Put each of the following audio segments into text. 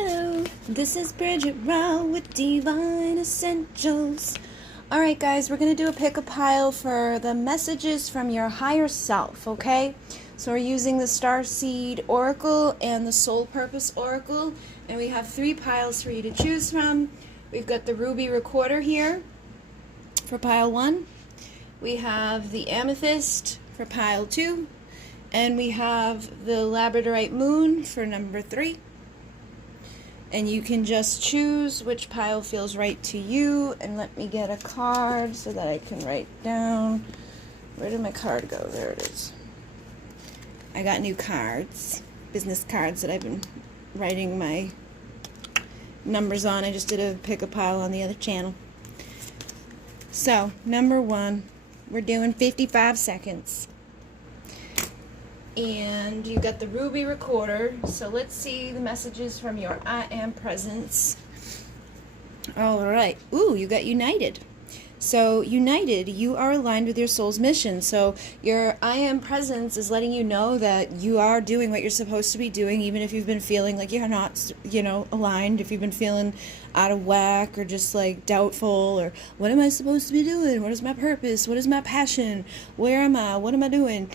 Hello, this is Bridget Rau with Pleiadian Essentials. Alright guys, we're going to do a pick a pile for the messages from your higher self, okay? So we're using the Starseed Oracle and the Soul Purpose Oracle, and we have 3 piles for you to choose from. We've got the Ruby Recorder here for pile 1. We have the Amethyst for pile 2. And we have the Labradorite Moon for number 3. And you can just choose which pile feels right to you. And let me get a card so that I can write down. Where did my card go? There it is. I got new cards, business cards that I've been writing my numbers on. I just did a pick a pile on the other channel. So, number 1, we're doing 55 seconds. And you got the Ruby Recorder, so let's see the messages from your I Am Presence. Alright, ooh, you got United. So, United, you are aligned with your soul's mission. So, your I Am Presence is letting you know that you are doing what you're supposed to be doing, even if you've been feeling like you're not, aligned, if you've been feeling out of whack or just like doubtful, or what am I supposed to be doing? What is my purpose? What is my passion? Where am I? What am I doing?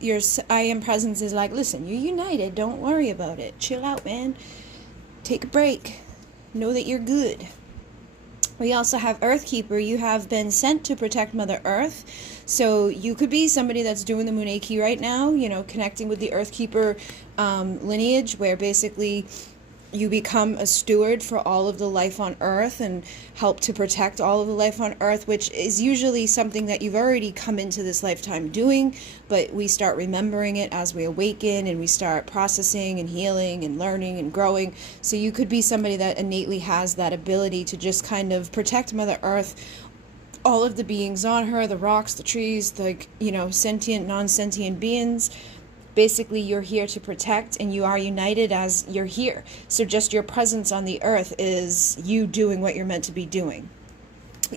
Your I Am Presence is like, listen, you're united. Don't worry about it. Chill out, man. Take a break. Know that you're good. We also have Earthkeeper. You have been sent to protect Mother Earth. So you could be somebody that's doing the Moonaki right now, connecting with the Earthkeeper lineage, where basically you become a steward for all of the life on Earth and help to protect all of the life on Earth, which is usually something that you've already come into this lifetime doing, but we start remembering it as we awaken and we start processing and healing and learning and growing. So you could be somebody that innately has that ability to just kind of protect Mother Earth, all of the beings on her, the rocks, the trees, the, sentient, non-sentient beings. Basically, you're here to protect, and you are united as you're here. So just your presence on the earth is you doing what you're meant to be doing.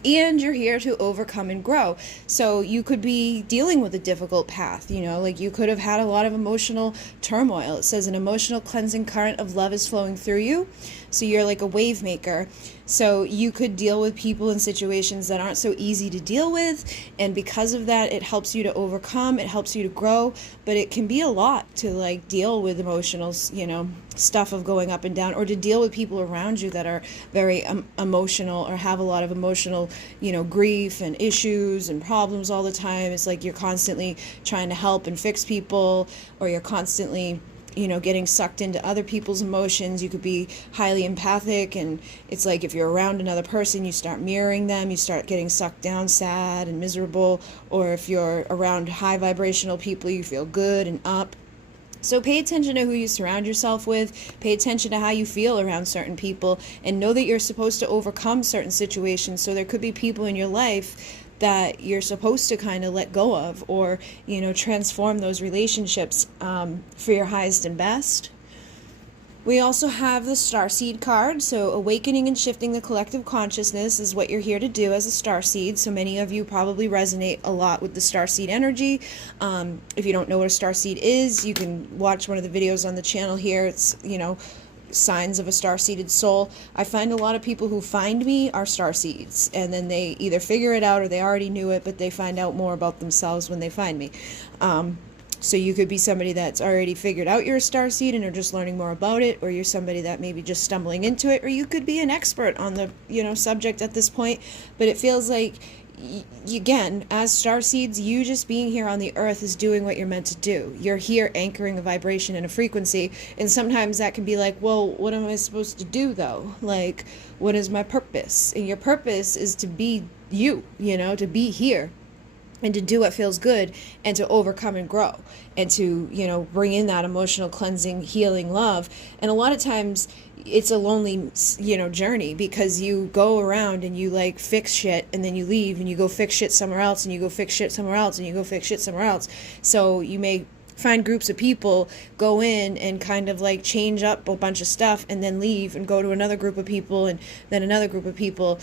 And you're here to overcome and grow. So you could be dealing with a difficult path, like you could have had a lot of emotional turmoil. It says an emotional cleansing current of love is flowing through you. So you're like a wave maker. So you could deal with people in situations that aren't so easy to deal with. And because of that, it helps you to overcome. It helps you to grow. But it can be a lot to like deal with emotional, stuff of going up and down, or to deal with people around you that are very emotional or have a lot of emotional, grief and issues and problems all the time. It's like you're constantly trying to help and fix people, or you're constantly getting sucked into other people's emotions. You could be highly empathic, and it's like if you're around another person, you start mirroring them, you start getting sucked down, sad and miserable, or if you're around high vibrational people, you feel good and up. So pay attention to who you surround yourself with, pay attention to how you feel around certain people, and know that you're supposed to overcome certain situations. So there could be people in your life that you're supposed to kind of let go of, or transform those relationships for your highest and best. We also have the Starseed card. So awakening and shifting the collective consciousness is what you're here to do as a Starseed. So many of you probably resonate a lot with the Starseed energy. If you don't know what a Starseed is, you can watch one of the videos on the channel here. It's signs of a star-seeded soul. I find a lot of people who find me are star-seeds, and then they either figure it out or they already knew it, but they find out more about themselves when they find me. So you could be somebody that's already figured out you're a starseed and are just learning more about it, or you're somebody that maybe just stumbling into it, or you could be an expert on the subject at this point. But it feels like, again, as starseeds, you just being here on the earth is doing what you're meant to do. You're here anchoring a vibration and a frequency, and sometimes that can be like, well, what am I supposed to do though? Like, what is my purpose? And your purpose is to be you, to be here and to do what feels good and to overcome and grow and to, bring in that emotional cleansing, healing love. And a lot of times it's a lonely, journey, because you go around and you like fix shit, and then you leave and you go fix shit somewhere else, and you go fix shit somewhere else, and you go fix shit somewhere else. So you may find groups of people, go in and kind of like change up a bunch of stuff, and then leave and go to another group of people, and then another group of people.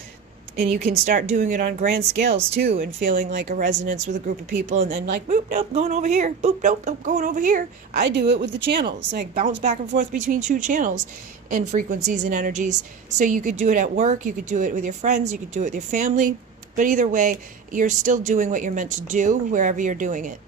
And you can start doing it on grand scales too, and feeling like a resonance with a group of people, and then like, boop, nope, going over here, boop, nope, going over here. I do it with the channels, like bounce back and forth between 2 channels. and frequencies and energies. So you could do it at work, you could do it with your friends, you could do it with your family. But either way, you're still doing what you're meant to do wherever you're doing it.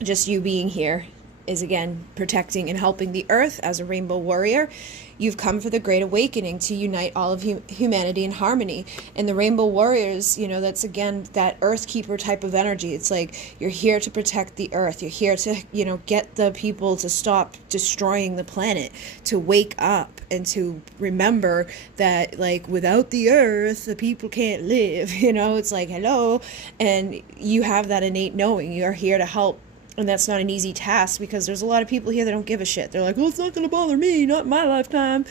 Just you being here is, again, protecting and helping the earth as a rainbow warrior. You've come for the great awakening to unite all of humanity in harmony. And the rainbow warriors, you know, that's, again, that earth keeper type of energy. It's like you're here to protect the earth. You're here to, you know, get the people to stop destroying the planet, to wake up and to remember that, like, without the earth, the people can't live. You know, it's like, hello. And you have that innate knowing. You are here to help. And that's not an easy task, because there's a lot of people here that don't give a shit. They're like, well, it's not going to bother me, not in my lifetime.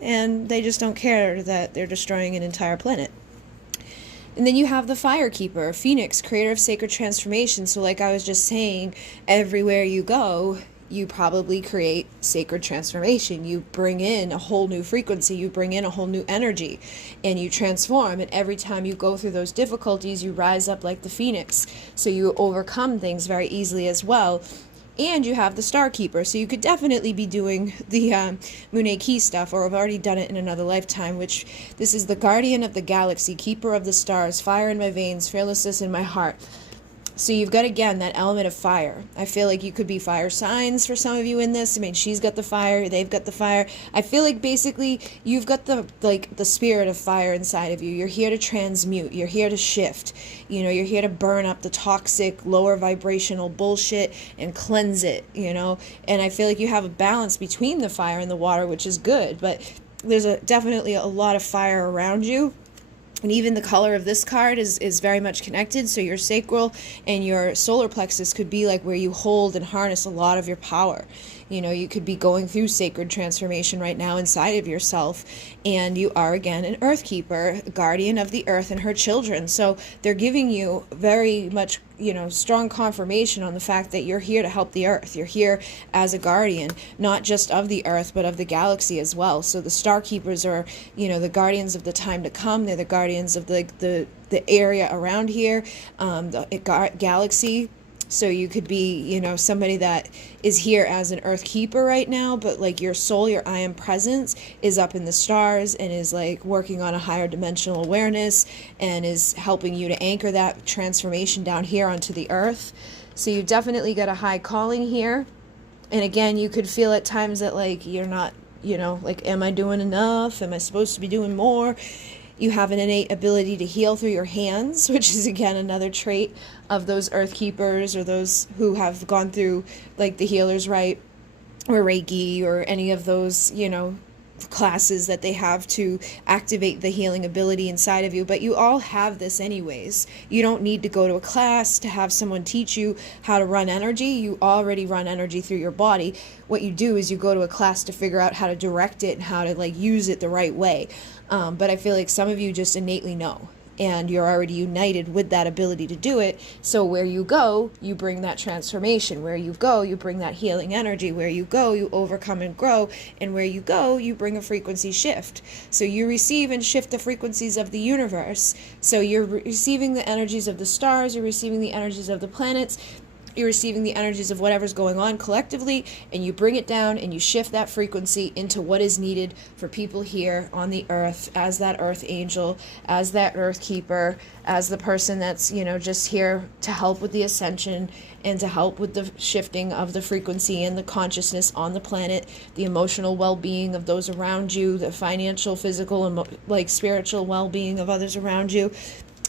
And they just don't care that they're destroying an entire planet. And then you have the Fire Keeper, Phoenix, creator of sacred transformation. So like I was just saying, everywhere you go, you probably create sacred transformation. You bring in a whole new frequency, you bring in a whole new energy, and you transform. And every time you go through those difficulties, you rise up like the phoenix. So you overcome things very easily as well. And you have the Star Keeper, so you could definitely be doing the Moon Key stuff, or have already done it in another lifetime, which this is the Guardian of the Galaxy, Keeper of the Stars, Fire in my veins, fearlessness in my heart. So you've got, again, that element of fire. I feel like you could be fire signs for some of you in this. I mean, she's got the fire, they've got the fire. I feel like basically you've got the spirit of fire inside of you. You're here to transmute. You're here to shift. You know, you're here to burn up the toxic, lower vibrational bullshit and cleanse it, you know. And I feel like you have a balance between the fire and the water, which is good. But there's definitely a lot of fire around you. And even the color of this card is very much connected. So your sacral and your solar plexus could be like where you hold and harness a lot of your power. You know, you could be going through sacred transformation right now inside of yourself. And you are, again, an earth keeper, guardian of the earth and her children. So they're giving you very much, you know, strong confirmation on the fact that you're here to help the earth. You're here as a guardian, not just of the earth, but of the galaxy as well. So the Star Keepers are, you know, the guardians of the time to come. They're the guardians of the area around here, the galaxy. So you could be, you know, somebody that is here as an earth keeper right now, but like your soul, your I am presence is up in the stars and is like working on a higher dimensional awareness and is helping you to anchor that transformation down here onto the earth. So you definitely got a high calling here. And again, you could feel at times that like you're not, you know, like, am I doing enough? Am I supposed to be doing more? You have an innate ability to heal through your hands, which is, again, another trait of those earth keepers or those who have gone through, like, the healer's rite or Reiki or any of those, you know, classes that they have to activate the healing ability inside of you. But you all have this anyways. You don't need to go to a class to have someone teach you how to run energy. You already run energy through your body. What you do is you go to a class to figure out how to direct it and how to like use it the right way. But I feel like some of you just innately know, and you're already united with that ability to do it. So where you go, you bring that transformation. Where you go, you bring that healing energy. Where you go, you overcome and grow. And where you go, you bring a frequency shift. So you receive and shift the frequencies of the universe. So you're receiving the energies of the stars, you're receiving the energies of the planets, you're receiving the energies of whatever's going on collectively, and you bring it down and you shift that frequency into what is needed for people here on the earth as that earth angel, as that earth keeper, as the person that's, you know, just here to help with the ascension and to help with the shifting of the frequency and the consciousness on the planet, the emotional well-being of those around you, the financial, physical, like spiritual well-being of others around you.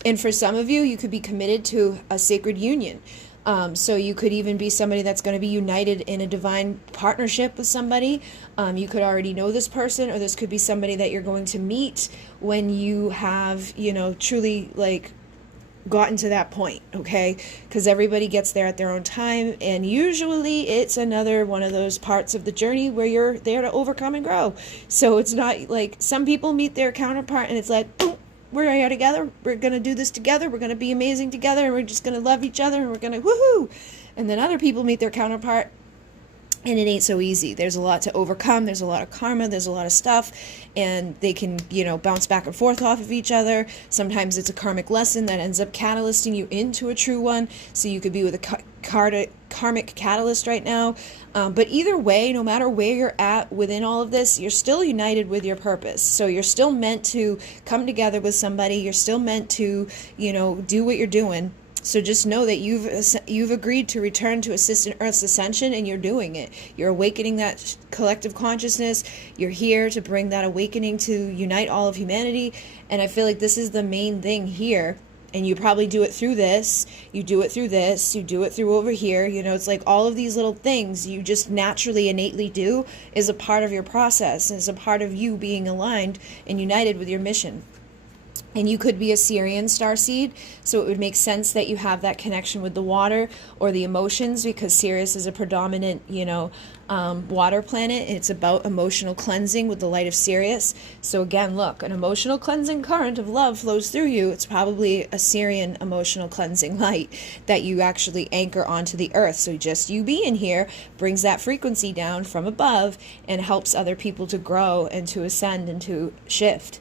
And for some of you, you could be committed to a sacred union. So you could even be somebody that's going to be united in a divine partnership with somebody. You could already know this person, or this could be somebody that you're going to meet when you have, you know, truly like gotten to that point, okay? Because everybody gets there at their own time, and usually it's another one of those parts of the journey where you're there to overcome and grow. So it's not like some people meet their counterpart and it's like, boom, we're here together, we're going to do this together, we're going to be amazing together, and we're just going to love each other, and we're going to woohoo. And then other people meet their counterpart, and it ain't so easy. There's a lot to overcome, there's a lot of karma, there's a lot of stuff, and they can, you know, bounce back and forth off of each other. Sometimes it's a karmic lesson that ends up catalyzing you into a true one. So you could be with a karmic catalyst right now. But either way, no matter where you're at within all of this, you're still united with your purpose. So you're still meant to come together with somebody. You're still meant to, do what you're doing. So just know that you've agreed to return to assist in Earth's ascension, and you're doing it. You're awakening that collective consciousness. You're here to bring that awakening to unite all of humanity. And I feel like this is the main thing here. And you probably do it through this, you do it through this, you do it through over here. It's like all of these little things you just naturally, innately do is a part of your process, is a part of you being aligned and united with your mission. And you could be a Syrian starseed, so it would make sense that you have that connection with the water or the emotions, because Sirius is a predominant, water planet. It's about emotional cleansing with the light of Sirius. So again, look, an emotional cleansing current of love flows through you. It's probably a Syrian emotional cleansing light that you actually anchor onto the earth. So just you being here brings that frequency down from above and helps other people to grow and to ascend and to shift.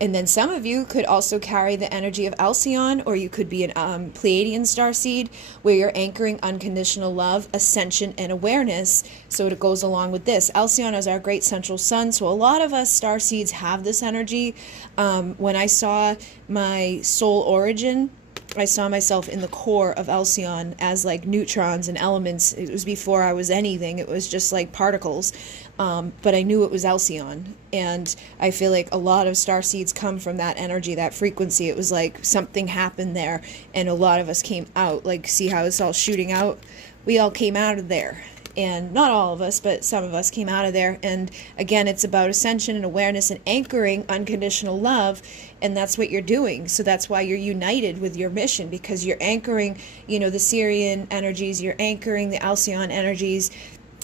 And then some of you could also carry the energy of Alcyon, or you could be an Pleiadian starseed, where you're anchoring unconditional love, ascension, and awareness. So it goes along with this. Alcyon is our great central sun, so a lot of us starseeds have this energy. When I saw my soul origin, I saw myself in the core of Alcyon as like neutrons and elements. It was before I was anything. It was just like particles. But I knew it was Alcyon. And I feel like a lot of starseeds come from that energy, that frequency. It was like something happened there, and a lot of us came out. Like, see how it's all shooting out? We all came out of there. And not all of us, but some of us came out of there. And again, it's about ascension and awareness and anchoring unconditional love. And that's what you're doing. So that's why you're united with your mission, because you're anchoring, the Syrian energies, you're anchoring the Alcyon energies,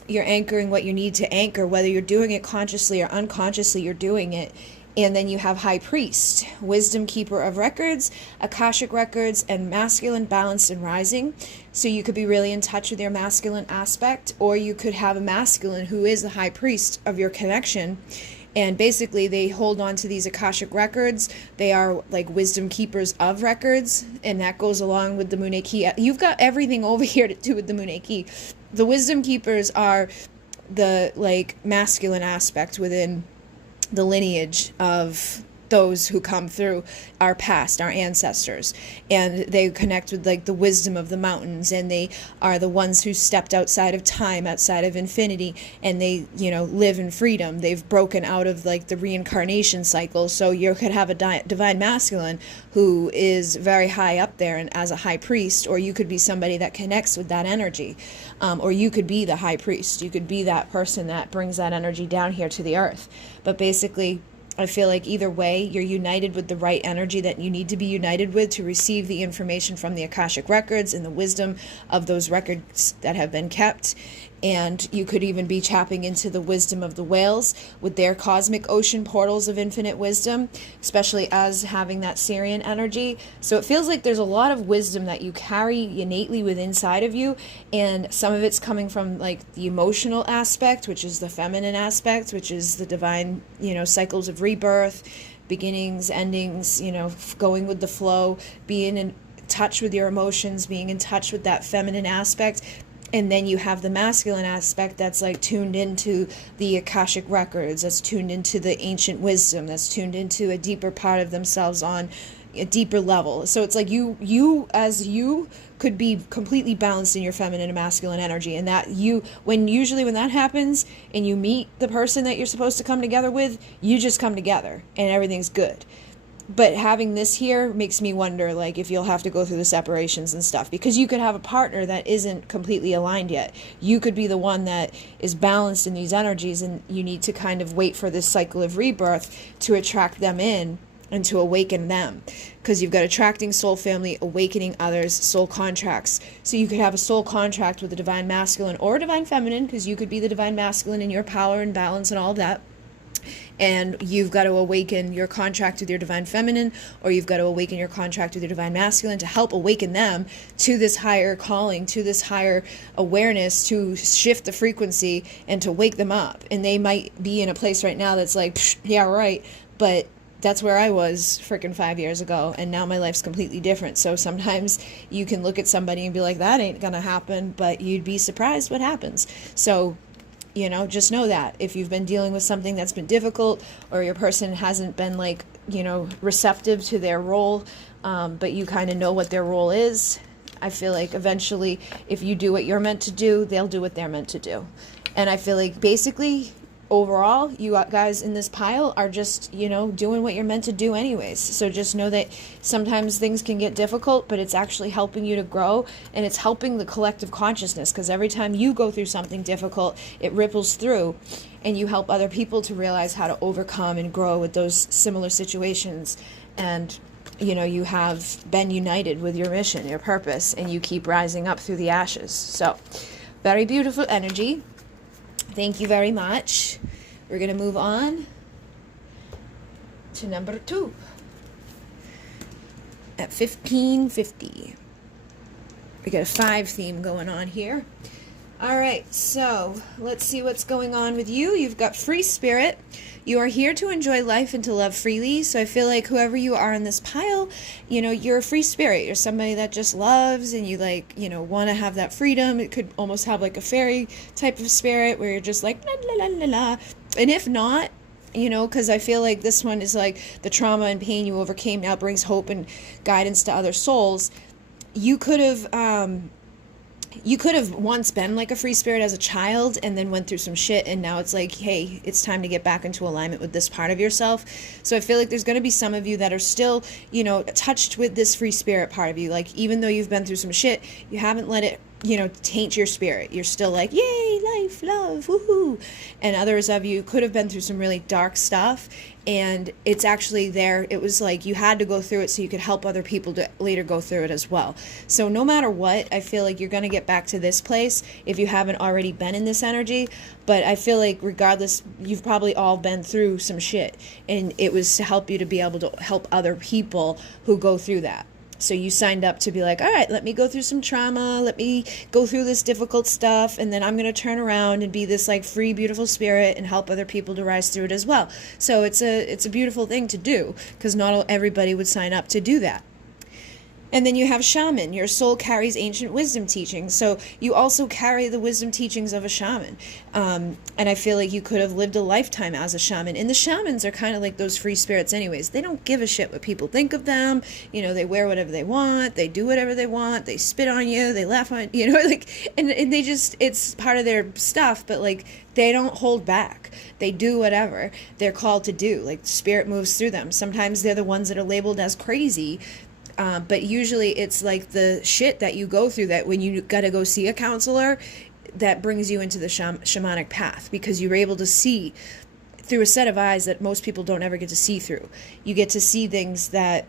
you're anchoring what you need to anchor, whether you're doing it consciously or unconsciously, you're doing it. And then you have High Priest, Wisdom Keeper of Records, Akashic Records, and Masculine, Balanced, and Rising. So you could be really in touch with your masculine aspect, or you could have a masculine who is the High Priest of your connection. And basically they hold on to these Akashic Records. They are like wisdom keepers of records, and that goes along with the Moon Key. You've got everything over here to do with the Moon Key. The wisdom keepers are the like masculine aspect within the lineage of those who come through our past, our ancestors, and they connect with like the wisdom of the mountains, and they are the ones who stepped outside of time, outside of infinity, and they live in freedom. They've broken out of like the reincarnation cycle. So you could have a divine masculine who is very high up there and as a high priest, or you could be somebody that connects with that energy, or you could be the high priest. You could be that person that brings that energy down here to the earth. But basically, I feel like either way, you're united with the right energy that you need to be united with to receive the information from the Akashic Records and the wisdom of those records that have been kept. And you could even be tapping into the wisdom of the whales with their cosmic ocean portals of infinite wisdom, especially as having that Syrian energy. So it feels like there's a lot of wisdom that you carry innately within inside of you, and some of it's coming from like the emotional aspect, which is the feminine aspect, which is the divine, cycles of rebirth, beginnings, endings, going with the flow, being in touch with your emotions, being in touch with that feminine aspect. And then you have the masculine aspect that's like tuned into the Akashic Records, that's tuned into the ancient wisdom, that's tuned into a deeper part of themselves on a deeper level. So it's like you could be completely balanced in your feminine and masculine energy, and that when that happens and you meet the person that you're supposed to come together with, you just come together and everything's good. But having this here makes me wonder, like, if you'll have to go through the separations and stuff, because you could have a partner that isn't completely aligned yet. You could be the one that is balanced in these energies, and you need to kind of wait for this cycle of rebirth to attract them in and to awaken them, because you've got attracting soul family, awakening others, soul contracts. So you could have a soul contract with a divine masculine or a divine feminine, because you could be the divine masculine in your power and balance and all of that. And you've got to awaken your contract with your divine feminine, or you've got to awaken your contract with your divine masculine to help awaken them to this higher calling, to this higher awareness, to shift the frequency and to wake them up. And they might be in a place right now that's like, yeah, right, but that's where I was freaking 5 years ago, and now my life's completely different. So sometimes you can look at somebody and be like, that ain't gonna happen, but you'd be surprised what happens. So, you know, just know that if you've been dealing with something that's been difficult, or your person hasn't been like, you know, receptive to their role, but you kind of know what their role is, I feel like eventually if you do what you're meant to do, they'll do what they're meant to do. And I feel like basically overall, you guys in this pile are just, you know, doing what you're meant to do anyways. So just know that sometimes things can get difficult, but it's actually helping you to grow, and it's helping the collective consciousness, because every time you go through something difficult, it ripples through, and you help other people to realize how to overcome and grow with those similar situations. And you know, you have been united with your mission, your purpose, and you keep rising up through the ashes. So very beautiful energy. Thank you very much. We're going to move on to number 2 at 1550. We got a 5 theme going on here. All right, so let's see what's going on with you. You've got free spirit. You are here to enjoy life and to love freely. So I feel like whoever you are in this pile, you know, you're a free spirit. You're somebody that just loves, and you like, you know, want to have that freedom. It could almost have like a fairy type of spirit where you're just like, la, la, la, la, la. And if not, you know, because I feel like this one is like the trauma and pain you overcame now brings hope and guidance to other souls. You could have once been like a free spirit as a child and then went through some shit, and now it's like, hey, it's time to get back into alignment with this part of yourself. So I feel like there's going to be some of you that are still, you know, touched with this free spirit part of you. Like, even though you've been through some shit, you haven't let it, you know, taint your spirit. You're still like, yay, life, love, woohoo. And others of you could have been through some really dark stuff, and it's actually there. It was like you had to go through it so you could help other people to later go through it as well. So no matter what, I feel like you're going to get back to this place if you haven't already been in this energy. But I feel like regardless, you've probably all been through some shit, and it was to help you to be able to help other people who go through that. So you signed up to be like, all right, let me go through some trauma, let me go through this difficult stuff, and then I'm going to turn around and be this like free, beautiful spirit and help other people to rise through it as well. So it's a beautiful thing to do, because not everybody would sign up to do that. And then you have shaman. Your soul carries ancient wisdom teachings. So you also carry the wisdom teachings of a shaman. And I feel like you could have lived a lifetime as a shaman. And the shamans are kind of like those free spirits anyways. They don't give a shit what people think of them. You know, they wear whatever they want. They do whatever they want. They spit on you. They laugh on you. Know, like, and they just, it's part of their stuff. But like, they don't hold back. They do whatever they're called to do. Like, spirit moves through them. Sometimes they're the ones that are labeled as crazy. But usually it's like the shit that you go through that when you got to go see a counselor, that brings you into the shamanic path, because you're able to see through a set of eyes that most people don't ever get to see through. You get to see things that,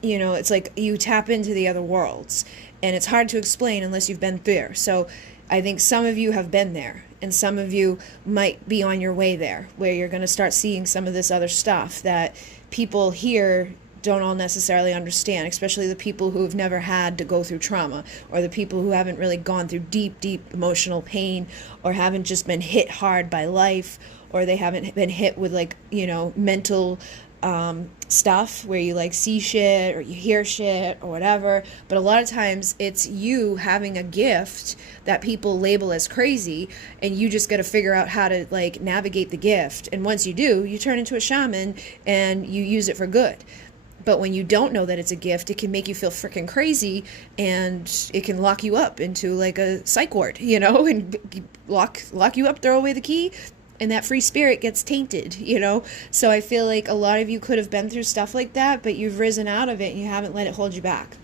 you know, it's like you tap into the other worlds, and it's hard to explain unless you've been there. So I think some of you have been there, and some of you might be on your way there, where you're going to start seeing some of this other stuff that people here don't all necessarily understand, especially the people who have never had to go through trauma, or the people who haven't really gone through deep, deep emotional pain, or haven't just been hit hard by life, or they haven't been hit with like, you know, mental stuff where you like see shit or you hear shit or whatever. But a lot of times it's you having a gift that people label as crazy, and you just got to figure out how to like navigate the gift. And once you do, you turn into a shaman and you use it for good. But when you don't know that it's a gift, it can make you feel freaking crazy, and it can lock you up into like a psych ward, you know, and lock you up, throw away the key, and that free spirit gets tainted, you know. So I feel like a lot of you could have been through stuff like that, but you've risen out of it and you haven't let it hold you back.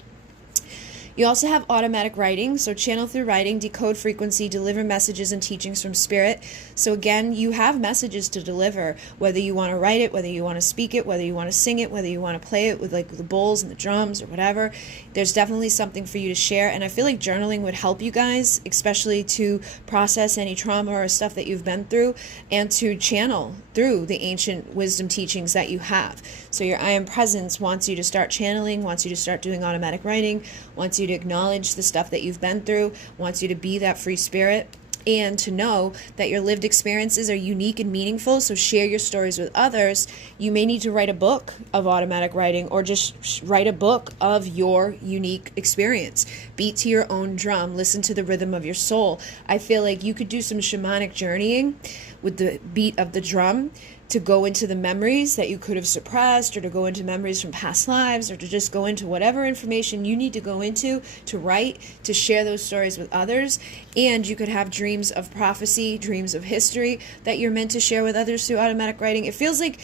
You also have automatic writing, so channel through writing, decode frequency, deliver messages and teachings from spirit. So again, you have messages to deliver, whether you want to write it, whether you want to speak it, whether you want to sing it, whether you want to play it with like the bowls and the drums or whatever. There's definitely something for you to share, and I feel like journaling would help you guys, especially to process any trauma or stuff that you've been through, and to channel through the ancient wisdom teachings that you have. So your I Am Presence wants you to start channeling, wants you to start doing automatic writing, wants you to acknowledge the stuff that you've been through, wants you to be that free spirit. and to know that your lived experiences are unique and meaningful. So share your stories with others. You may need to write a book of automatic writing, or just write a book of your unique experience. Beat to your own drum. Listen to the rhythm of your soul. I feel like you could do some shamanic journeying with the beat of the drum, to go into the memories that you could have suppressed, or to go into memories from past lives, or to just go into whatever information you need to go into to write, to share those stories with others. And you could have dreams of prophecy, dreams of history that you're meant to share with others through automatic writing. It feels like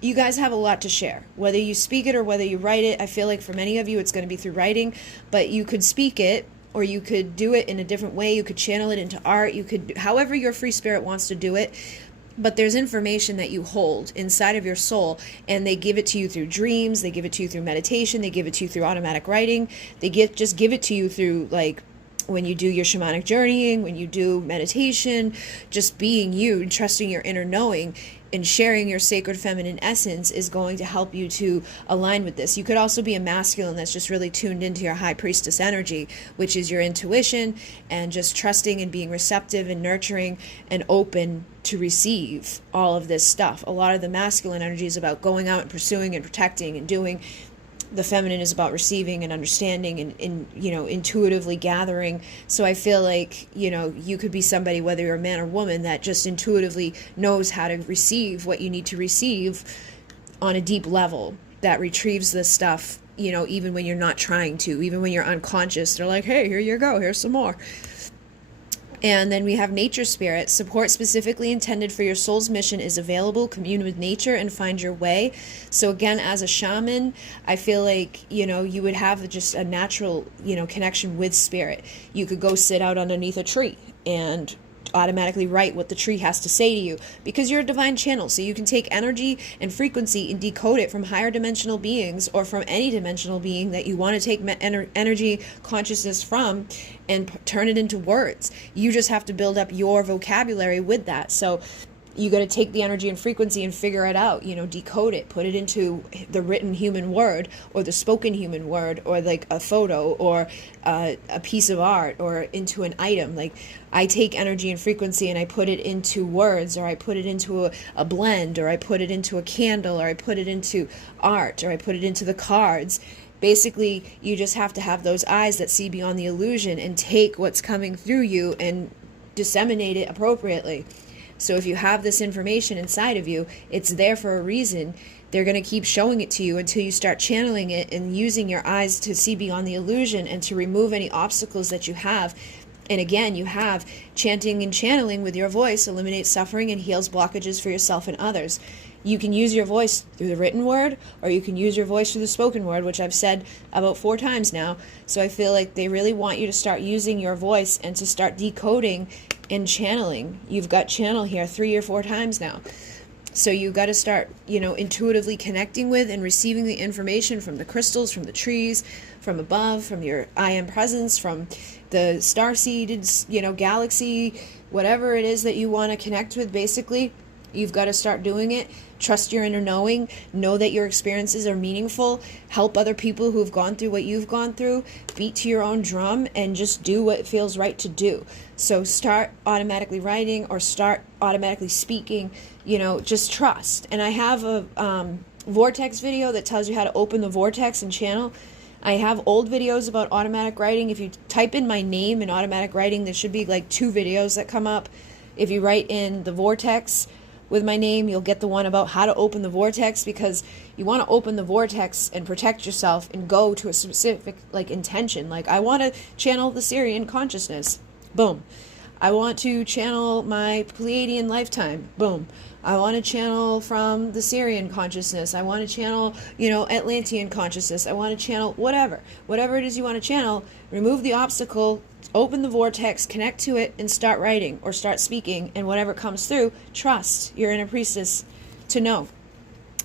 you guys have a lot to share, whether you speak it or whether you write it. I feel like for many of you it's going to be through writing, but you could speak it, or you could do it in a different way. You could channel it into art. You could, however your free spirit wants to do it. But there's information that you hold inside of your soul, and they give it to you through dreams, they give it to you through meditation, they give it to you through automatic writing, just give it to you through, like, when you do your shamanic journeying, when you do meditation, just being you and trusting your inner knowing and sharing your sacred feminine essence is going to help you to align with this. You could also be a masculine that's just really tuned into your high priestess energy, which is your intuition and just trusting and being receptive and nurturing and open to receive all of this stuff. A lot of the masculine energy is about going out and pursuing and protecting and doing. The feminine is about receiving and understanding and intuitively gathering. So I feel like, you could be somebody, whether you're a man or woman, that just intuitively knows how to receive what you need to receive on a deep level, that retrieves this stuff, even when you're not trying to, even when you're unconscious. They're like, hey, here you go, here's some more. And then we have nature spirit. Support specifically intended for your soul's mission is available. Commune with nature and find your way. So again, as a shaman, I feel like, you would have just a natural, connection with spirit. You could go sit out underneath a tree and automatically write what the tree has to say to you, because you're a divine channel. So you can take energy and frequency and decode it from higher dimensional beings, or from any dimensional being that you want to take energy consciousness from, and turn it into words. You just have to build up your vocabulary with that. So you got to take the energy and frequency and figure it out, decode it, put it into the written human word, or the spoken human word, or like a photo, or a piece of art, or into an item. Like, I take energy and frequency and I put it into words, or I put it into a blend, or I put it into a candle, or I put it into art, or I put it into the cards. Basically, you just have to have those eyes that see beyond the illusion and take what's coming through you and disseminate it appropriately. So if you have this information inside of you, it's there for a reason. They're going to keep showing it to you until you start channeling it and using your eyes to see beyond the illusion and to remove any obstacles that you have. And again, you have chanting and channeling with your voice eliminates suffering and heals blockages for yourself and others. You can use your voice through the written word, or you can use your voice through the spoken word, which I've said about 4 times now. So I feel like they really want you to start using your voice and to start decoding and channeling. You've got channel here 3 or 4 times now. So you've got to start, intuitively connecting with and receiving the information from the crystals, from the trees, from above, from your I am presence, from the starseed, galaxy, whatever it is that you want to connect with. Basically, you've got to start doing it. Trust your inner knowing. Know that your experiences are meaningful. Help other people who have gone through what you've gone through. Beat to your own drum and just do what feels right to do. So start automatically writing or start automatically speaking. Just trust. And I have a vortex video that tells you how to open the vortex and channel. I have old videos about automatic writing. If you type in my name in automatic writing, there should be like 2 videos that come up. If you write in the vortex with my name, you'll get the one about how to open the vortex, because you want to open the vortex and protect yourself and go to a specific intention. Like, I want to channel the Syrian consciousness. Boom. I want to channel my Pleiadian lifetime. Boom. I want to channel from the Syrian consciousness. I want to channel, Atlantean consciousness. I want to channel whatever it is you want to channel. Remove the obstacle, open the vortex, connect to it, and start writing or start speaking. And whatever comes through, trust your inner priestess to know.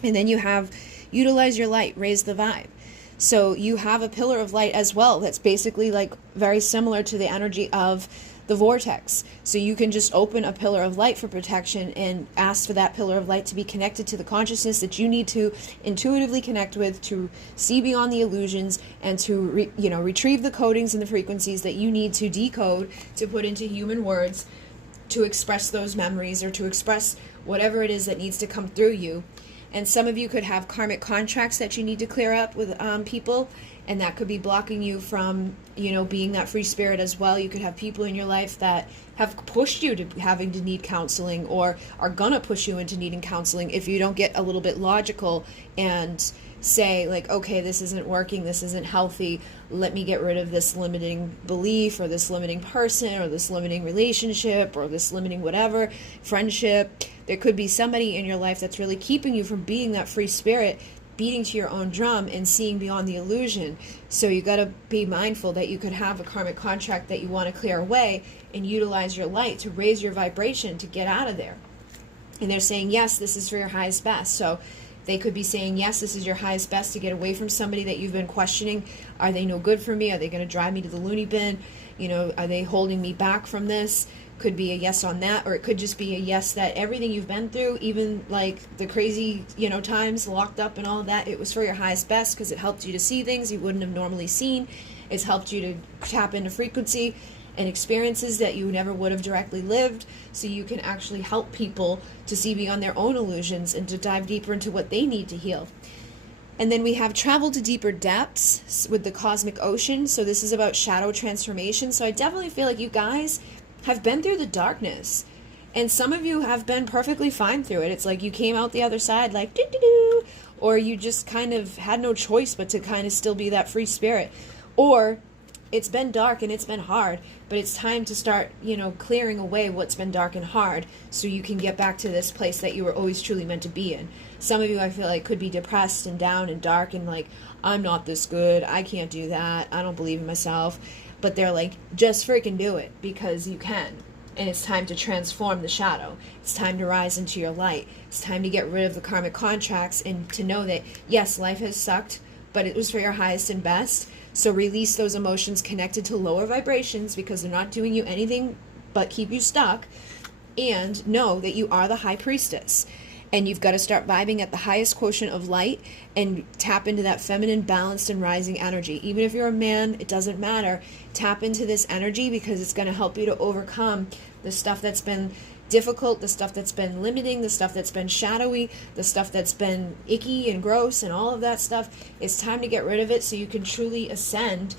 And then you have utilize your light, raise the vibe. So you have a pillar of light as well that's basically very similar to the energy of the vortex. So you can just open a pillar of light for protection and ask for that pillar of light to be connected to the consciousness that you need to intuitively connect with, to see beyond the illusions, and to retrieve the codings and the frequencies that you need to decode to put into human words to express those memories or to express whatever it is that needs to come through you. And some of you could have karmic contracts that you need to clear up with people, and that could be blocking you from, you know, being that free spirit as well. You could have people in your life that have pushed you to having to need counseling, or are gonna push you into needing counseling if you don't get a little bit logical and say, like, okay, this isn't working, this isn't healthy, let me get rid of this limiting belief, or this limiting person, or this limiting relationship, or this limiting whatever, friendship. There could be somebody in your life that's really keeping you from being that free spirit, beating to your own drum and seeing beyond the illusion. So you got to be mindful that you could have a karmic contract that you want to clear away, and utilize your light to raise your vibration to get out of there. And they're saying, yes, this is for your highest best. So they could be saying, yes, this is your highest best to get away from somebody that you've been questioning. Are they no good for me? Are they going to drive me to the loony bin? You know, are they holding me back from this? Could be a yes on that, or it could just be a yes that everything you've been through, even like the crazy, you know, times locked up and all of that, it was for your highest best, because it helped you to see things you wouldn't have normally seen. It's helped you to tap into frequency and experiences that you never would have directly lived, so you can actually help people to see beyond their own illusions and to dive deeper into what they need to heal. And then we have travel to deeper depths with the cosmic ocean. So this is about shadow transformation. So I definitely feel like you guys have been through the darkness, and some of you have been perfectly fine through it. It's like you came out the other side like doo-doo-doo, or you just kind of had no choice but to kind of still be that free spirit. Or it's been dark and it's been hard, but it's time to start, you know, clearing away what's been dark and hard, so you can get back to this place that you were always truly meant to be in. Some of you, I feel like, could be depressed and down and dark and like, I'm not this good, I can't do that, I don't believe in myself. But they're like, just freaking do it, because you can. And it's time to transform the shadow. It's time to rise into your light. It's time to get rid of the karmic contracts, and to know that, yes, life has sucked, but it was for your highest and best. So release those emotions connected to lower vibrations, because they're not doing you anything but keep you stuck. And know that you are the high priestess. And you've got to start vibing at the highest quotient of light and tap into that feminine, balanced, and rising energy. Even if you're a man, it doesn't matter. Tap into this energy, because it's going to help you to overcome the stuff that's been difficult, the stuff that's been limiting, the stuff that's been shadowy, the stuff that's been icky and gross and all of that stuff. It's time to get rid of it so you can truly ascend,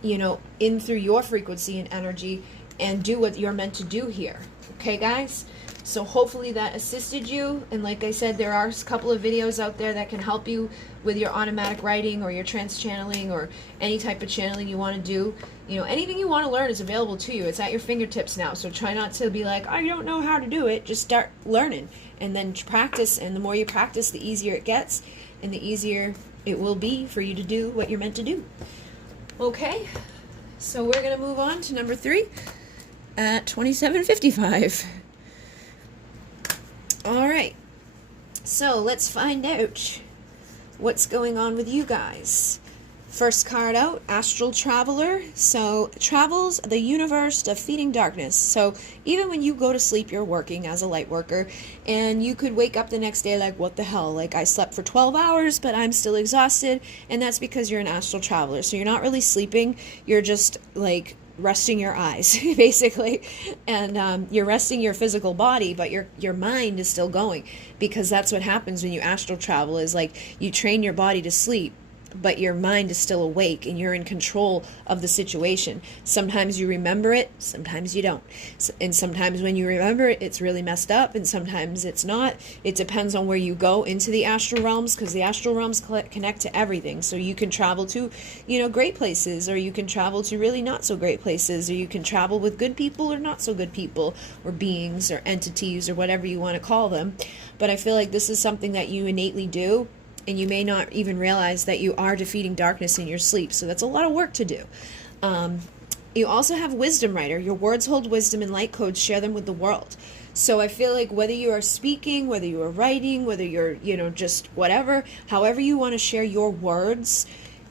you know, in through your frequency and energy, and do what you're meant to do here. Okay, guys? So hopefully that assisted you. And like I said, there are a couple of videos out there that can help you with your automatic writing or your trance channeling or any type of channeling you want to do. You know, anything you want to learn is available to you. It's at your fingertips now. So try not to be like, I don't know how to do it. Just start learning and then practice. And the more you practice, the easier it gets, and the easier it will be for you to do what you're meant to do. Okay, so we're going to move on to number 3 at 27:55. All right, so let's find out what's going on with you guys. First card out, Astral Traveler. So travels the universe, defeating darkness. So even when you go to sleep, you're working as a light worker, and you could wake up the next day like, what the hell? Like, I slept for 12 hours, but I'm still exhausted. And that's because you're an astral traveler. So you're not really sleeping. You're just like resting your eyes, basically, and you're resting your physical body, but your mind is still going, because that's what happens when you astral travel. Is like you train your body to sleep, but your mind is still awake, and you're in control of the situation. Sometimes you remember it, sometimes you don't. And sometimes when you remember it, it's really messed up, and sometimes it's not. It depends on where you go into the astral realms, because the astral realms connect to everything. So you can travel to, you know, great places, or you can travel to really not so great places, or you can travel with good people or not so good people, or beings or entities or whatever you want to call them. But I feel like this is something that you innately do, and you may not even realize that you are defeating darkness in your sleep. So that's a lot of work to do. You also have Wisdom Writer. Your words hold wisdom and light codes. Share them with the world. So I feel like whether you are speaking, whether you are writing, whether you're, you know, just whatever, however you want to share your words,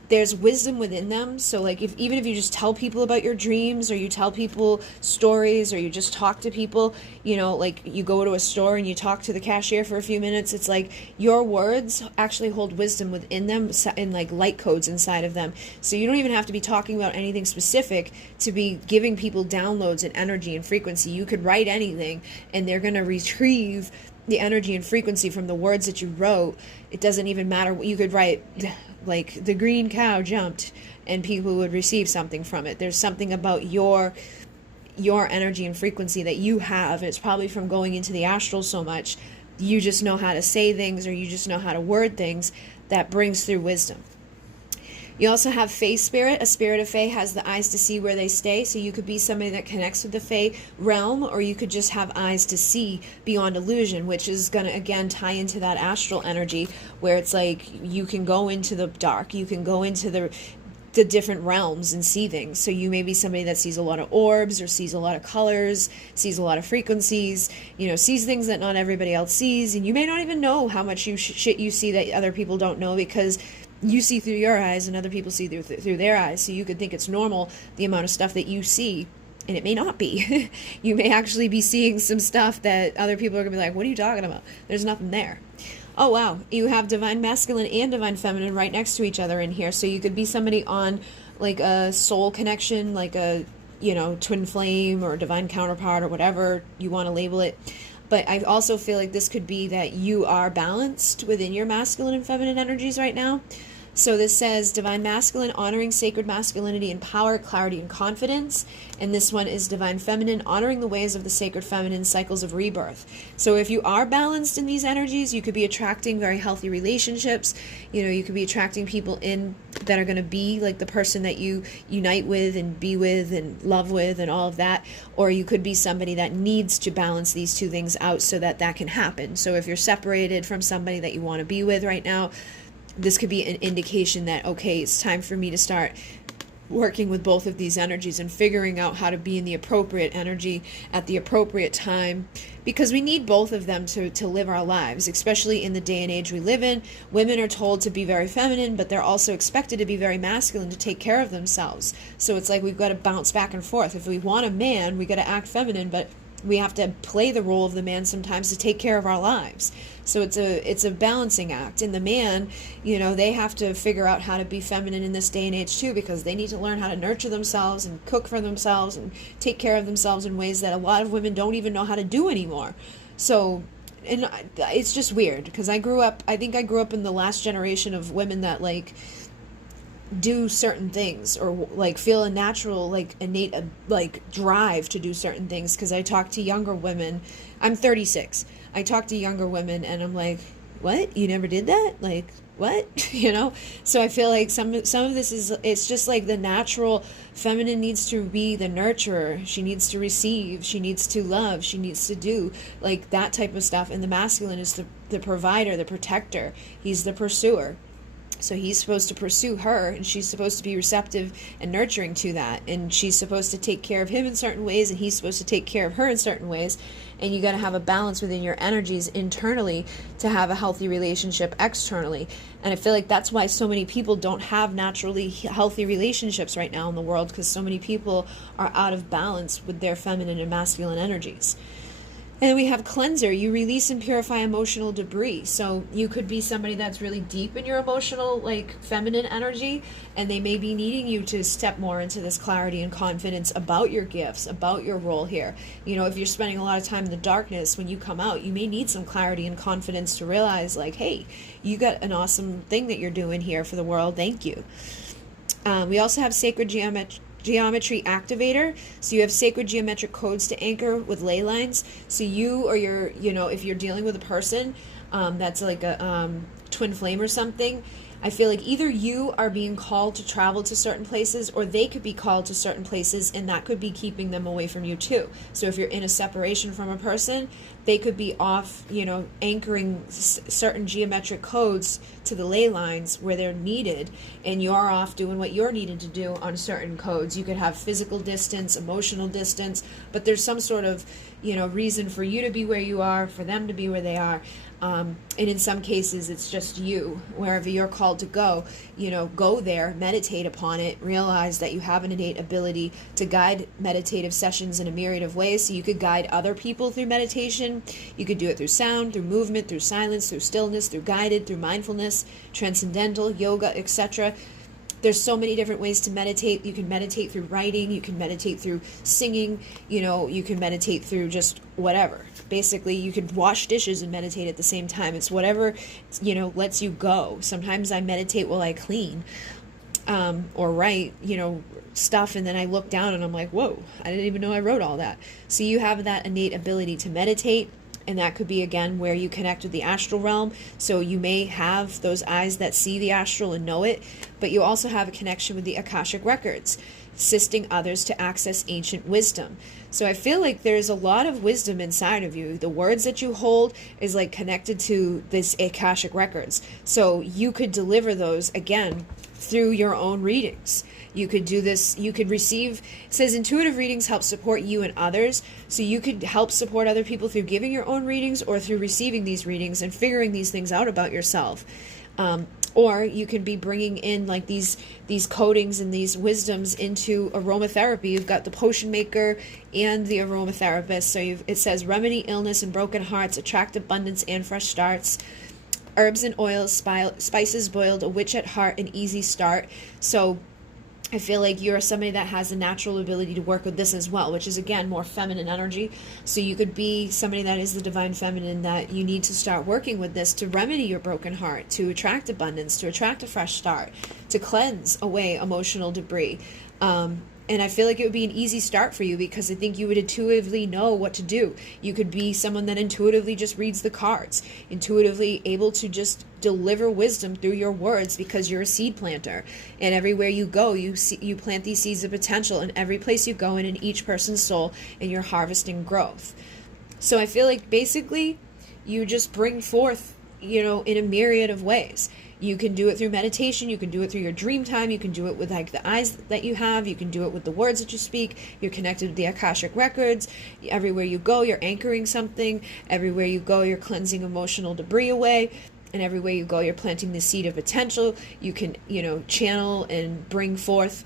there's wisdom within them. So like even if you just tell people about your dreams, or you tell people stories, or you just talk to people, you know, like you go to a store and you talk to the cashier for a few minutes, it's like your words actually hold wisdom within them, and like light codes inside of them. So you don't even have to be talking about anything specific to be giving people downloads and energy and frequency. You could write anything and they're going to retrieve the energy and frequency from the words that you wrote. It doesn't even matter what you could write, like the green cow jumped, and people would receive something from it. There's something about your energy and frequency that you have, and it's probably from going into the astral so much. You just know how to say things, or you just know how to word things that brings through wisdom. You also have Fae spirit. A spirit of Fae has the eyes to see where they stay. So you could be somebody that connects with the Fae realm, or you could just have eyes to see beyond illusion, which is going to, again, tie into that astral energy where it's like you can go into the dark. You can go into the different realms and see things. So you may be somebody that sees a lot of orbs, or sees a lot of colors, sees a lot of frequencies, you know, sees things that not everybody else sees. And you may not even know how much shit you see that other people don't know, because you see through your eyes and other people see through their eyes. So you could think it's normal, the amount of stuff that you see, and it may not be. You may actually be seeing some stuff that other people are going to be like, what are you talking about? There's nothing there. Oh, wow. You have divine masculine and divine feminine right next to each other in here. So you could be somebody on like a soul connection, like a, you know, twin flame or divine counterpart, or whatever you want to label it. But I also feel like this could be that you are balanced within your masculine and feminine energies right now. So this says divine masculine, honoring sacred masculinity and power, clarity and confidence. And this one is divine feminine, honoring the ways of the sacred feminine, cycles of rebirth. So if you are balanced in these energies, you could be attracting very healthy relationships. You know, you could be attracting people in that are going to be like the person that you unite with and be with and love with and all of that. Or you could be somebody that needs to balance these two things out so that that can happen. So if you're separated from somebody that you want to be with right now, this could be an indication that, okay, it's time for me to start working with both of these energies and figuring out how to be in the appropriate energy at the appropriate time, because we need both of them to live our lives, especially in the day and age we live in. Women are told to be very feminine, but they're also expected to be very masculine to take care of themselves. So it's like we've got to bounce back and forth. If we want a man, we got to act feminine, but we have to play the role of the man sometimes to take care of our lives. So it's a balancing act. And the man, you know, they have to figure out how to be feminine in this day and age too, because they need to learn how to nurture themselves and cook for themselves and take care of themselves in ways that a lot of women don't even know how to do anymore. So, and it's just weird, because I think I grew up in the last generation of women that like do certain things, or like feel a natural, like innate like drive to do certain things. Because I talk to younger women. I'm 36. I talk to younger women and I'm like, what? You never did that? Like, what? You know? So I feel like some of this is, it's just like the natural feminine needs to be the nurturer. She needs to receive. She needs to love. She needs to do like that type of stuff. And the masculine is the provider, the protector. He's the pursuer. So he's supposed to pursue her, and she's supposed to be receptive and nurturing to that. And she's supposed to take care of him in certain ways, and he's supposed to take care of her in certain ways. And you got to have a balance within your energies internally to have a healthy relationship externally. And I feel like that's why so many people don't have naturally healthy relationships right now in the world, because so many people are out of balance with their feminine and masculine energies. And we have cleanser. You release and purify emotional debris. So you could be somebody that's really deep in your emotional, like feminine energy, and they may be needing you to step more into this clarity and confidence about your gifts, about your role here. You know, if you're spending a lot of time in the darkness, when you come out, you may need some clarity and confidence to realize like, hey, you got an awesome thing that you're doing here for the world. Thank you. We also have sacred geometry activator. So you have sacred geometric codes to anchor with ley lines. So you or your, you know, if you're dealing with a person that's like a twin flame or something, I feel like either you are being called to travel to certain places, or they could be called to certain places, and that could be keeping them away from you too. So if you're in a separation from a person, they could be off, you know, anchoring certain geometric codes to the ley lines where they're needed, and you're off doing what you're needed to do on certain codes. You could have physical distance, emotional distance, but there's some sort of, you know, reason for you to be where you are, for them to be where they are. And in some cases, it's just you, wherever you're called to go, go there, meditate upon it, realize that you have an innate ability to guide meditative sessions in a myriad of ways. So you could guide other people through meditation. You could do it through sound, through movement, through silence, through stillness, through guided, through mindfulness, transcendental, yoga, etc. There's so many different ways to meditate. You can meditate through writing. You can meditate through singing. You can meditate through just whatever. Basically, you could wash dishes and meditate at the same time. It's whatever, lets you go. Sometimes I meditate while I clean or write, stuff. And then I look down and I'm like, whoa, I didn't even know I wrote all that. So you have that innate ability to meditate. And that could be, again, where you connect with the astral realm. So you may have those eyes that see the astral and know it, but you also have a connection with the Akashic records, assisting others to access ancient wisdom. So I feel like there's a lot of wisdom inside of you. The words that you hold is like connected to this Akashic records. So you could deliver those, again, through your own readings. You could do this, you could receive, it says intuitive readings help support you and others. So you could help support other people through giving your own readings or through receiving these readings and figuring these things out about yourself. Or you could be bringing in like these codings and these wisdoms into aromatherapy. You've got the potion maker and the aromatherapist. So it says remedy illness and broken hearts, attract abundance and fresh starts. Herbs and oils, spices boiled, a witch at heart, an easy start. So I feel like you're somebody that has a natural ability to work with this as well, which is, again, more feminine energy. So you could be somebody that is the divine feminine, that you need to start working with this to remedy your broken heart, to attract abundance, to attract a fresh start, to cleanse away emotional debris. And I feel like it would be an easy start for you because I think you would intuitively know what to do. You could be someone that intuitively just reads the cards, intuitively able to just deliver wisdom through your words because you're a seed planter. And everywhere you go, you plant these seeds of potential in every place you go and in each person's soul, and you're harvesting growth. So I feel like basically you just bring forth, in a myriad of ways. You can do it through meditation. You can do it through your dream time. You can do it with like the eyes that you have. You can do it with the words that you speak. You're connected with the Akashic records. Everywhere you go, you're anchoring something. Everywhere you go, you're cleansing emotional debris away. And everywhere you go, you're planting the seed of potential. You can, channel and bring forth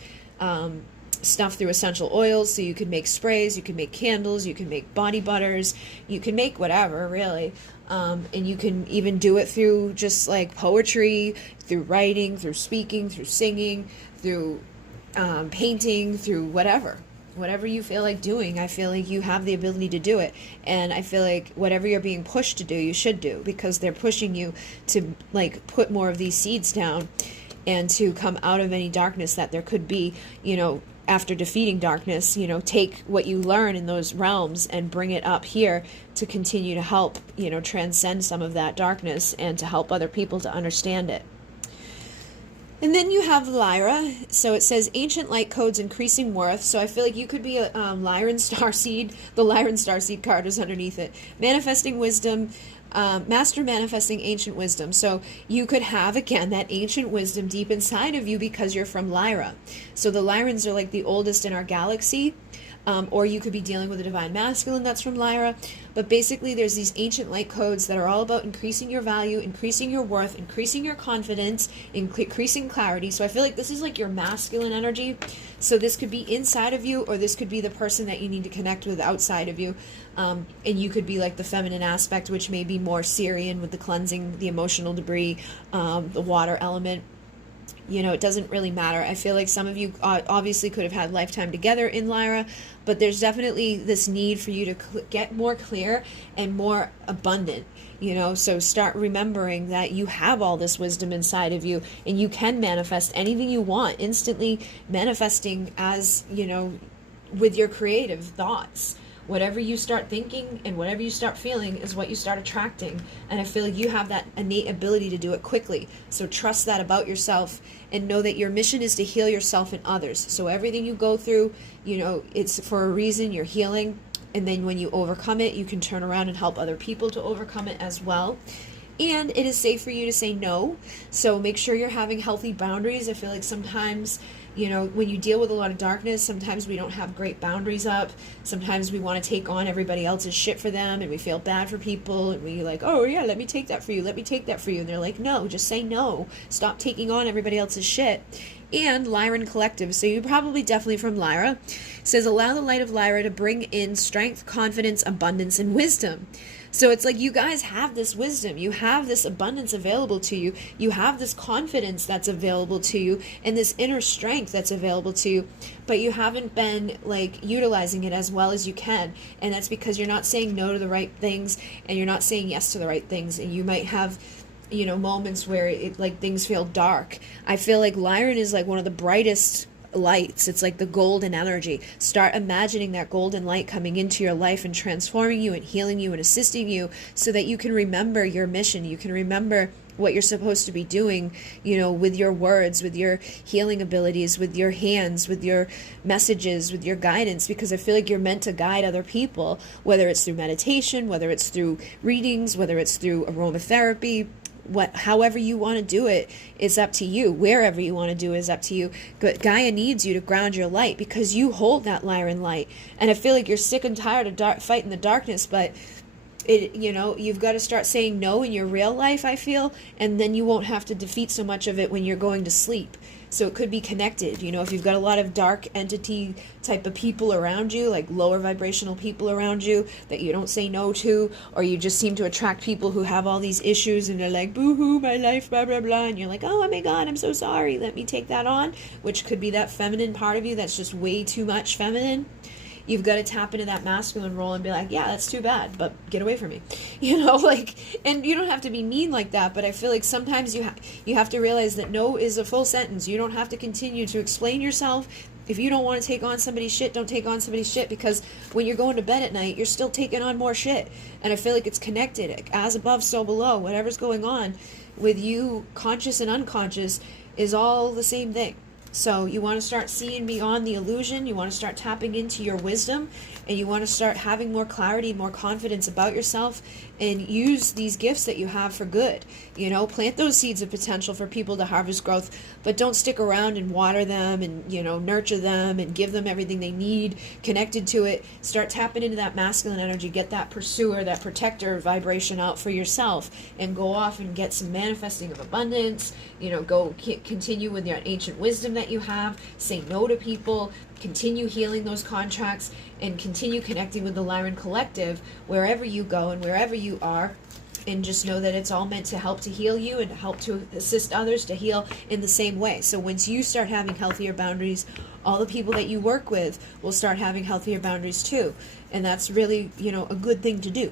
stuff through essential oils. So you can make sprays, you can make candles, you can make body butters, you can make whatever, really. And you can even do it through just like poetry, through writing, through speaking, through singing, through painting, through whatever you feel like doing. I feel like you have the ability to do it. And I feel like whatever you're being pushed to do, you should do, because they're pushing you to like put more of these seeds down and to come out of any darkness that there could be, after defeating darkness, take what you learn in those realms and bring it up here to continue to help, transcend some of that darkness and to help other people to understand it. And then you have Lyra. So it says ancient light codes increasing worth. So I feel like you could be a Lyran Starseed. The Lyran Starseed card is underneath it. Manifesting wisdom. Master manifesting ancient wisdom. So you could have, again, that ancient wisdom deep inside of you because you're from Lyra. So the Lyrans are like the oldest in our galaxy. Or you could be dealing with a divine masculine that's from Lyra. But basically there's these ancient light codes that are all about increasing your value, increasing your worth, increasing your confidence, increasing clarity. So I feel like this is like your masculine energy. So this could be inside of you, or this could be the person that you need to connect with outside of you. And you could be like the feminine aspect, which may be more Syrian with the cleansing, the emotional debris, the water element. It doesn't really matter. I feel like some of you obviously could have had lifetime together in Lyra, but there's definitely this need for you to get more clear and more abundant, so start remembering that you have all this wisdom inside of you and you can manifest anything you want, instantly manifesting as, with your creative thoughts. Whatever you start thinking and whatever you start feeling is what you start attracting. And I feel like you have that innate ability to do it quickly. So trust that about yourself and know that your mission is to heal yourself and others. So everything you go through, it's for a reason. You're healing. And then when you overcome it, you can turn around and help other people to overcome it as well. And it is safe for you to say no. So make sure you're having healthy boundaries. I feel like sometimes, you know, when you deal with a lot of darkness, sometimes we don't have great boundaries up. Sometimes we want to take on everybody else's shit for them, and we feel bad for people, and we like, oh yeah, let me take that for you, let me take that for you. And they're like, no, just say no. Stop taking on everybody else's shit. And Lyran Collective, so you're probably definitely from Lyra, says allow the light of Lyra to bring in strength, confidence, abundance, and wisdom. So it's like you guys have this wisdom, you have this abundance available to you, you have this confidence that's available to you, and this inner strength that's available to you, but you haven't been like utilizing it as well as you can. And that's because you're not saying no to the right things, and you're not saying yes to the right things, and you might have, you know, moments where it like things feel dark. I feel like Lyran is like one of the brightest lights. It's like the golden energy. Start imagining that golden light coming into your life and transforming you and healing you and assisting you so that you can remember your mission. You can remember what you're supposed to be doing, you know, with your words, with your healing abilities, with your hands, with your messages, with your guidance, because I feel like you're meant to guide other people, whether it's through meditation, whether it's through readings, whether it's through aromatherapy, however you want to do it, it's up to you. Wherever you want to do it is up to you. But Gaia needs you to ground your light because you hold that Lyran light. And I feel like you're sick and tired of fighting the darkness, but it, you know, you've got to start saying no in your real life, I feel, and then you won't have to defeat so much of it when you're going to sleep. So it could be connected, you know, if you've got a lot of dark entity type of people around you, like lower vibrational people around you that you don't say no to, or you just seem to attract people who have all these issues and they're like, boo-hoo, my life, blah, blah, blah, and you're like, oh my God, I'm so sorry, let me take that on, which could be that feminine part of you that's just way too much feminine. You've got to tap into that masculine role and be like, yeah, that's too bad, but get away from me. You know, like, and you don't have to be mean like that, but I feel like sometimes you have to realize that no is a full sentence. You don't have to continue to explain yourself. If you don't want to take on somebody's shit, don't take on somebody's shit, because when you're going to bed at night, you're still taking on more shit. And I feel like it's connected. As above, so below. Whatever's going on with you, conscious and unconscious, is all the same thing. So you want to start seeing beyond the illusion, you want to start tapping into your wisdom, and you want to start having more clarity, more confidence about yourself, and use these gifts that you have for good. You know, plant those seeds of potential for people to harvest growth, but don't stick around and water them and, you know, nurture them and give them everything they need connected to it. Start tapping into that masculine energy, get that pursuer, that protector vibration out for yourself, and go off and get some manifesting of abundance. You know, go continue with your ancient wisdom that you have, say no to people, continue healing those contracts, and continue connecting with the Lyran Collective wherever you go and wherever you are. And just know that it's all meant to help to heal you and to help to assist others to heal in the same way. So once you start having healthier boundaries, all the people that you work with will start having healthier boundaries too. And that's really, you know, a good thing to do.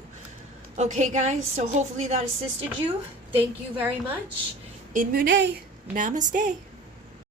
Okay, guys, so hopefully that assisted you. Thank you very much. In Mune. Namaste.